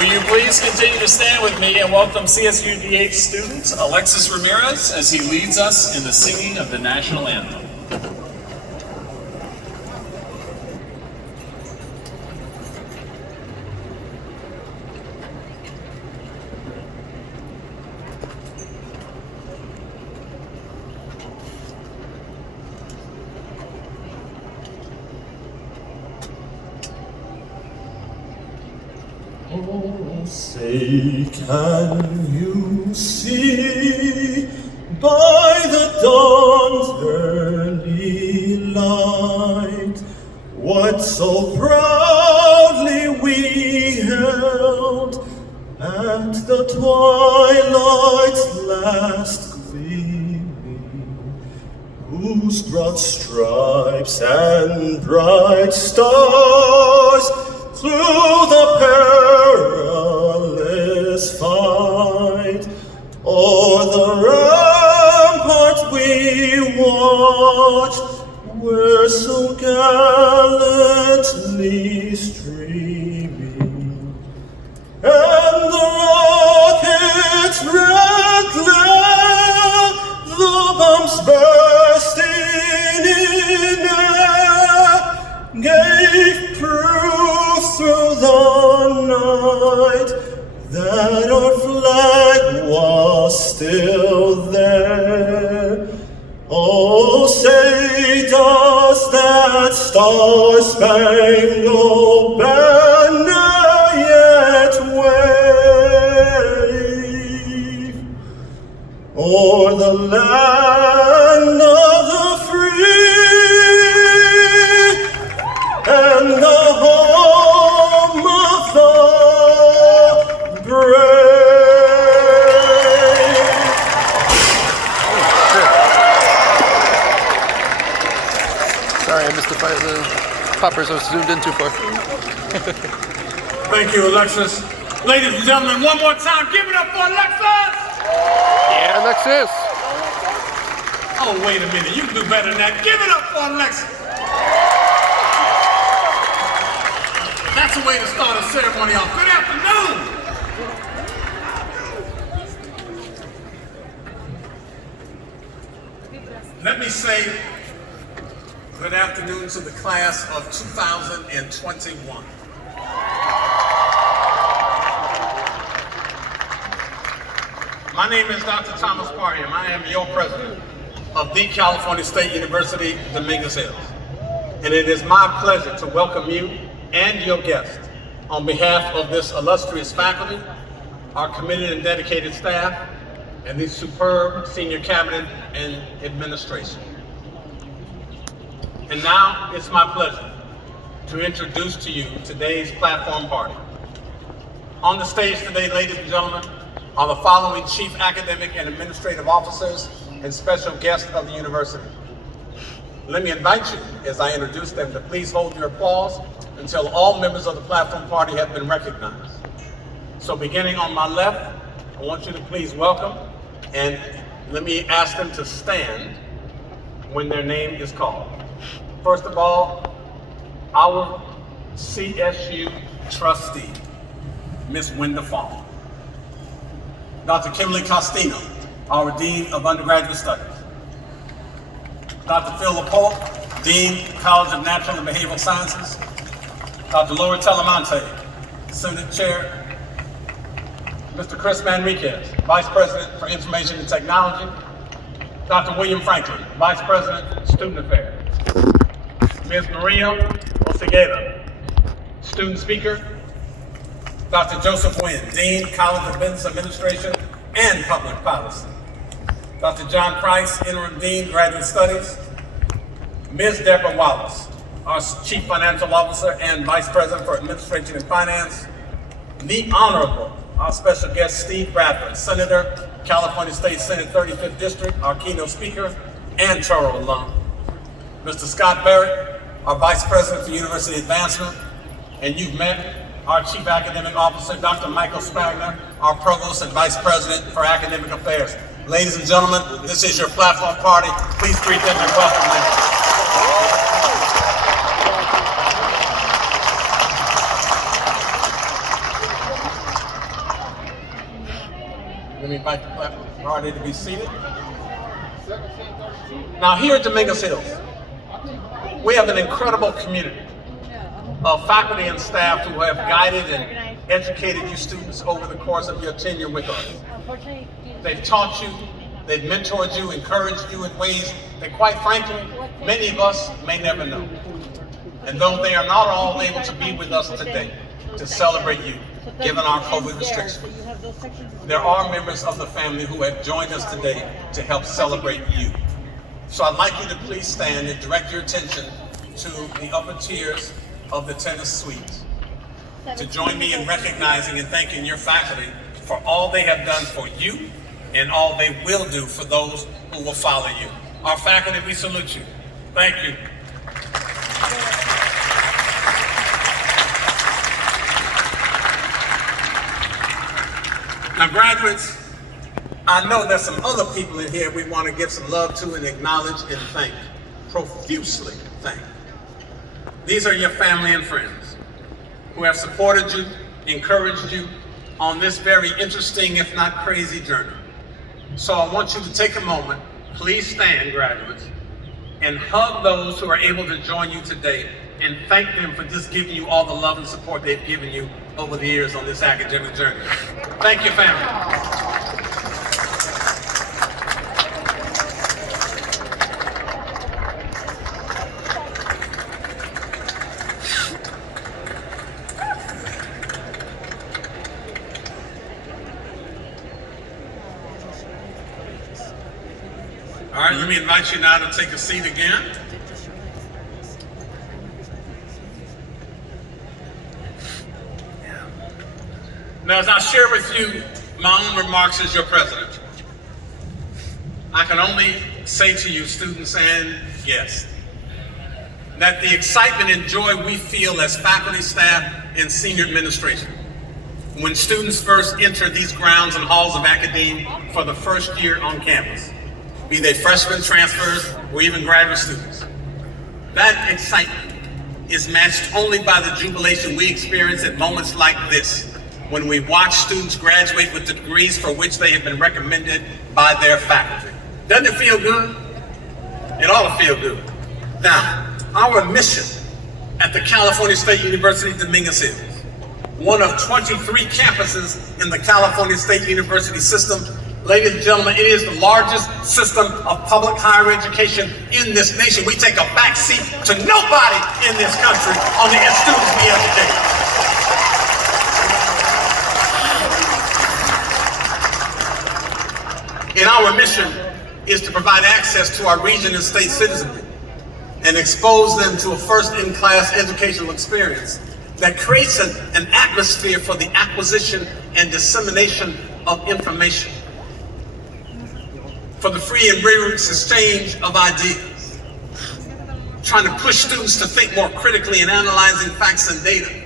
Will you please continue to stand with me and welcome CSUDH student Alexis Ramirez as he leads us in the singing of the national anthem. Oh, say, can you see by the dawn's early light what so proudly we held at the twilight's last gleaming, whose broad stripes and bright stars through the perilous fight, o'er the ramparts we watched, were so gallantly streaming, and the rocket's red glare, the bombs bursting in air, gave proof through the night that our flag was still there. Oh, say, does that star-spangled banner yet wave o'er the land of the free and the home of the brave? Sorry, I missed the poppers. I was zoomed in too far. Thank you, Alexis. Ladies and gentlemen, one more time, give it up for Alexis! Yeah, Alexis. Oh, wait a minute, you can do better than that. Give it up for Alexis! That's a way to start a ceremony off. Good afternoon! Let me say good afternoon to the class of 2021. My name is Dr. Thomas Parham. I am your president of the California State University, Dominguez Hills. And it is my pleasure to welcome you and your guests on behalf of this illustrious faculty, our committed and dedicated staff, and the superb senior cabinet and administration. And now it's my pleasure to introduce to you today's platform party. On the stage today, ladies and gentlemen, are the following chief academic and administrative officers and special guests of the university. Let me invite you, as I introduce them, to please hold your applause until all members of the platform party have been recognized. So beginning on my left, I want you to please welcome, and let me ask them to stand when their name is called. First of all, our CSU trustee, Ms. Wenda Fong. Dr. Kimberly Costino, our Dean of Undergraduate Studies. Dr. Phil LaPointe, Dean, College of Natural and Behavioral Sciences. Dr. Laura Telemonte, Senate Chair. Mr. Chris Manriquez, Vice President for Information and Technology. Dr. William Franklin, Vice President, Student Affairs. Ms. Maria Osegueda, Student Speaker. Dr. Joseph Wynn, Dean, College of Business Administration and Public Policy. Dr. John Price, Interim Dean, Graduate Studies. Ms. Deborah Wallace, our Chief Financial Officer and Vice President for Administration and Finance. The Honorable, our special guest, Steve Bradford, Senator, California State Senate 35th District, our keynote speaker and Toro alum. Mr. Scott Barrett, our Vice President for University Advancement, and you've met our Chief Academic Officer, Dr. Michael Spagner, our Provost and Vice President for Academic Affairs. Ladies and gentlemen, this is your platform party. Please greet them and welcome them. Ready to be seated. Now here at Dominguez Hills, we have an incredible community of faculty and staff who have guided and educated you students over the course of your tenure with us. They've taught you, they've mentored you, encouraged you in ways that, quite frankly, many of us may never know. And though they are not all able to be with us today to celebrate you, given our COVID restrictions, there are members of the family who have joined us today to help celebrate you. So I'd like you to please stand and direct your attention to the upper tiers of the tennis suite to join me in recognizing and thanking your faculty for all they have done for you and all they will do for those who will follow you. Our faculty, we salute you. Thank you. Now, graduates, I know there's some other people in here we want to give some love to and acknowledge and thank, profusely thank. These are your family and friends who have supported you, encouraged you on this very interesting, if not crazy, journey. So I want you to take a moment, please stand, graduates, and hug those who are able to join you today and thank them for just giving you all the love and support they've given you over the years on this academic journey. Thank you, family. All right, let me invite you now to take a seat again. Now, as I share with you my own remarks as your president, I can only say to you, students and guests, that the excitement and joy we feel as faculty, staff, and senior administration when students first enter these grounds and halls of academia for the first year on campus, be they freshmen, transfers, or even graduate students. That excitement is matched only by the jubilation we experience at moments like this, when we watch students graduate with the degrees for which they have been recommended by their faculty. Doesn't it feel good? It ought to feel good. Now, our mission at the California State University Dominguez Hills, one of 23 campuses in the California State University system. Ladies and gentlemen, it is the largest system of public higher education in this nation. We take a back seat to nobody in this country on the students we educate. And our mission is to provide access to our region and state citizenry and expose them to a first-in-class educational experience that creates an atmosphere for the acquisition and dissemination of information, for the free and rigorous exchange of ideas, trying to push students to think more critically in analyzing facts and data,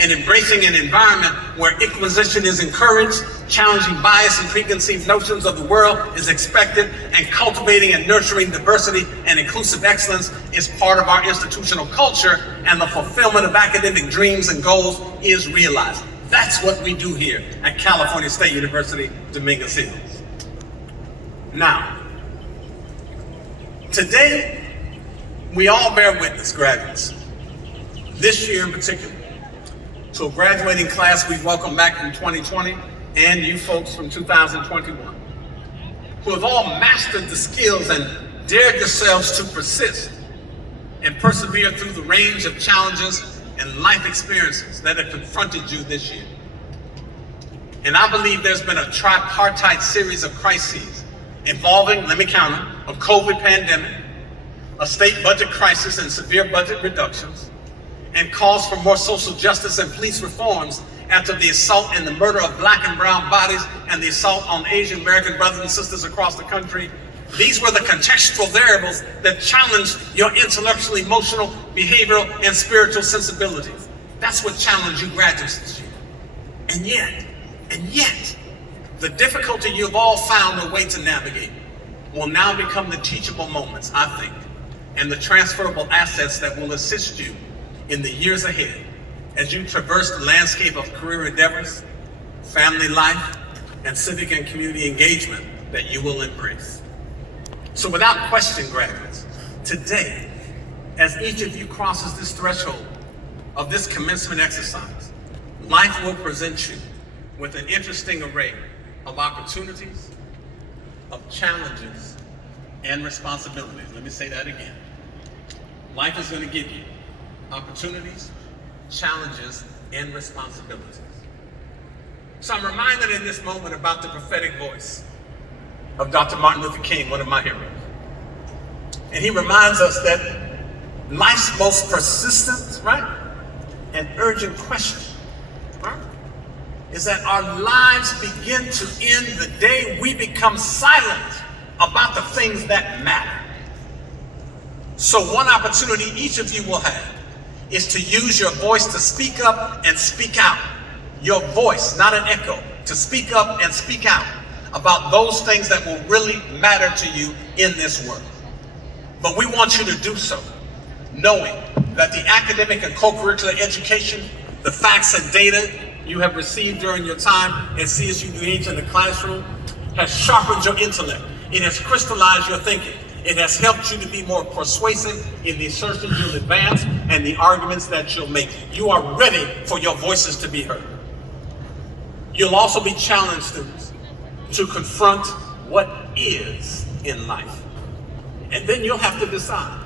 and embracing an environment where acquisition is encouraged, challenging bias and preconceived notions of the world is expected, and cultivating and nurturing diversity and inclusive excellence is part of our institutional culture, and the fulfillment of academic dreams and goals is realized. That's what we do here at California State University, Dominguez Hills. Now, today, we all bear witness, graduates, this year in particular, to a graduating class we've welcomed back from 2020 and you folks from 2021, who have all mastered the skills and dared yourselves to persist and persevere through the range of challenges and life experiences that have confronted you this year. And I believe there's been a tripartite series of crises involving, let me count them, a COVID pandemic, a state budget crisis and severe budget reductions, and calls for more social justice and police reforms after the assault and the murder of Black and brown bodies and the assault on Asian American brothers and sisters across the country. These were the contextual variables that challenged your intellectual, emotional, behavioral, and spiritual sensibilities. That's what challenged you graduates this year. And yet, the difficulty you've all found a way to navigate will now become the teachable moments, I think, and the transferable assets that will assist you in the years ahead as you traverse the landscape of career endeavors, family life, and civic and community engagement that you will embrace. So without question, graduates, today, as each of you crosses this threshold of this commencement exercise, life will present you with an interesting array of opportunities, of challenges, and responsibilities. Let me say that again. Life is going to give you opportunities, challenges, and responsibilities. So I'm reminded in this moment about the prophetic voice of Dr. Martin Luther King, one of my heroes. And he reminds us that life's most persistent, right, and urgent question, right, is that our lives begin to end the day we become silent about the things that matter. So one opportunity each of you will have is to use your voice to speak up and speak out. Your voice, not an echo, to speak up and speak out about those things that will really matter to you in this world. But we want you to do so knowing that the academic and co-curricular education, the facts and data you have received during your time at CSU New Age in the classroom has sharpened your intellect. It has crystallized your thinking. It has helped you to be more persuasive in the assertions you'll advance and the arguments that you'll make. You are ready for your voices to be heard. You'll also be challenged, students, to confront what is in life. And then you'll have to decide.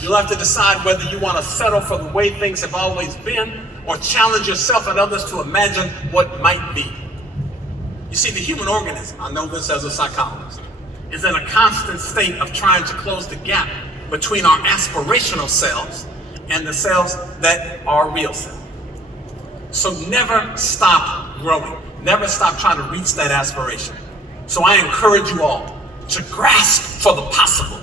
You'll have to decide whether you want to settle for the way things have always been or challenge yourself and others to imagine what might be. You see, the human organism, I know this as a psychologist, is in a constant state of trying to close the gap between our aspirational selves and the selves that are real selves. So never stop growing. Never stop trying to reach that aspiration. So I encourage you all to grasp for the possible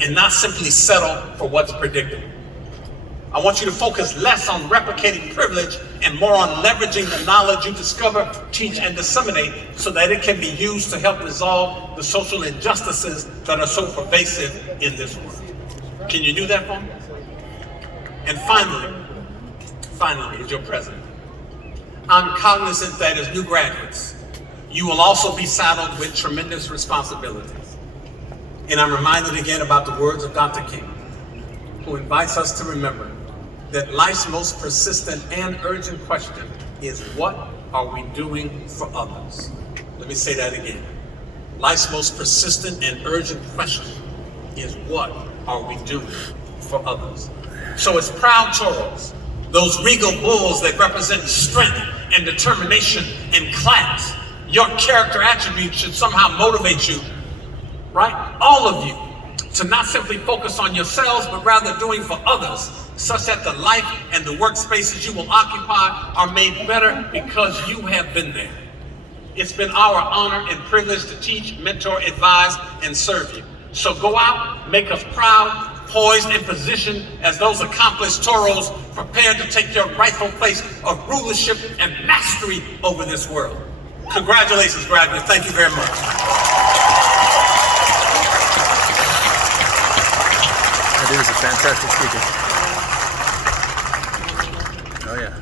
and not simply settle for what's predictable. I want you to focus less on replicating privilege and more on leveraging the knowledge you discover, teach, and disseminate so that it can be used to help resolve the social injustices that are so pervasive in this world. Can you do that for me? And finally, as your president, I'm cognizant that as new graduates, you will also be saddled with tremendous responsibilities. And I'm reminded again about the words of Dr. King, who invites us to remember that life's most persistent and urgent question is, what are we doing for others? Let me say that again. Life's most persistent and urgent question is, what are we doing for others? So as proud toros, those regal bulls that represent strength and determination and class, your character attributes should somehow motivate you, right? All of you, to not simply focus on yourselves, but rather doing for others, such that the life and the workspaces you will occupy are made better because you have been there. It's been our honor and privilege to teach, mentor, advise, and serve you. So go out, make us proud, poised and positioned as those accomplished toros prepared to take your rightful place of rulership and mastery over this world. Congratulations, graduates. Thank you very much. That is a fantastic speaker. Oh yeah.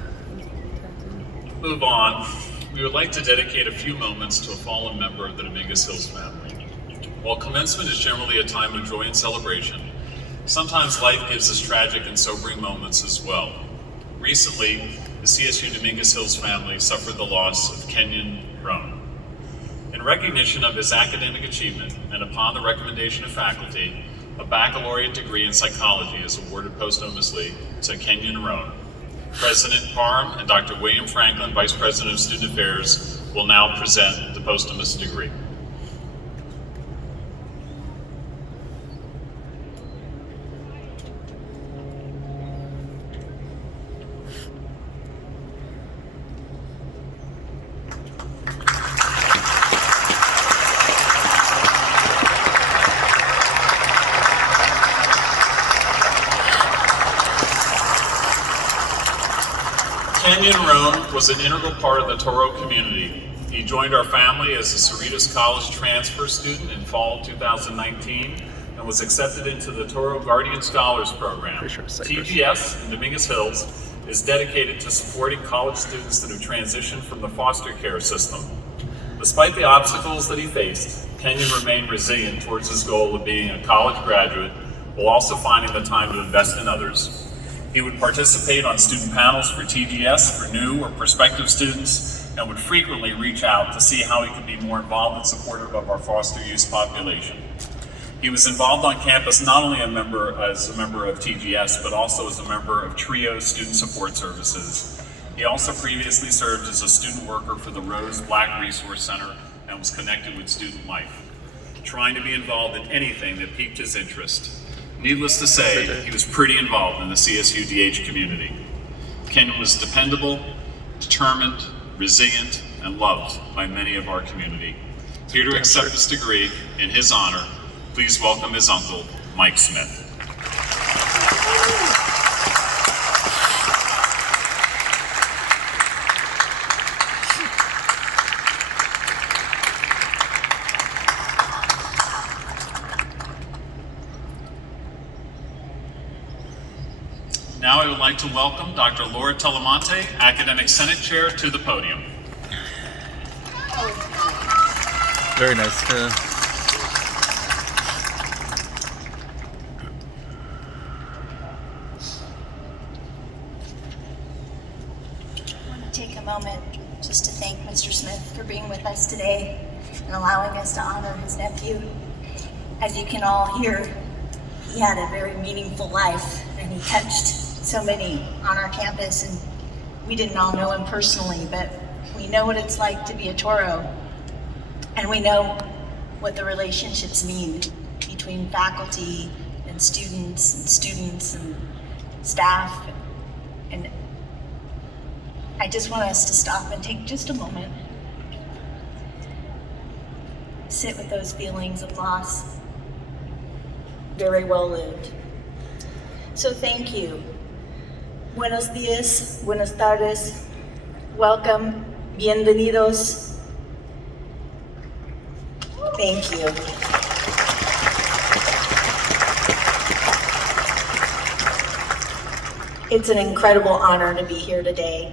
Move on. We would like to dedicate a few moments to a fallen member of the Dominguez Hills family. While commencement is generally a time of joy and celebration, sometimes life gives us tragic and sobering moments as well. Recently, the CSU Dominguez Hills family suffered the loss of Kenyun Rone. In recognition of his academic achievement and upon the recommendation of faculty, a baccalaureate degree in psychology is awarded posthumously to Kenyun Rone. President Parham and Dr. William Franklin, Vice President of Student Affairs, will now present the posthumous degree. Kenyun Rone was an integral part of the Toro community. He joined our family as a Cerritos College transfer student in fall 2019 and was accepted into the Toro Guardian Scholars Program. TGS in Dominguez Hills is dedicated to supporting college students that have transitioned from the foster care system. Despite the obstacles that he faced, Kenyun remained resilient towards his goal of being a college graduate while also finding the time to invest in others. He would participate on student panels for TGS for new or prospective students and would frequently reach out to see how he could be more involved and supportive of our foster youth population. He was involved on campus not only as a member of TGS, but also as a member of TRIO Student Support Services. He also previously served as a student worker for the Rose Black Resource Center and was connected with student life, trying to be involved in anything that piqued his interest. Needless to say, he was pretty involved in the CSU-DH community. Kenyun was dependable, determined, resilient, and loved by many of our community. Here to accept this degree in his honor, please welcome his uncle, Mike Smith. Now I would like to welcome Dr. Laura Telemonte, Academic Senate Chair, to the podium. Very nice. I want to take a moment just to thank Mr. Smith for being with us today and allowing us to honor his nephew. As you can all hear, he had a very meaningful life and he touched so many on our campus, and we didn't all know him personally, but we know what it's like to be a Toro, and we know what the relationships mean between faculty and students and staff. And I just want us to stop and take just a moment, sit with those feelings of loss. Very well lived. So thank you. Buenos días, buenas tardes, welcome, bienvenidos. Thank you. It's an incredible honor to be here today.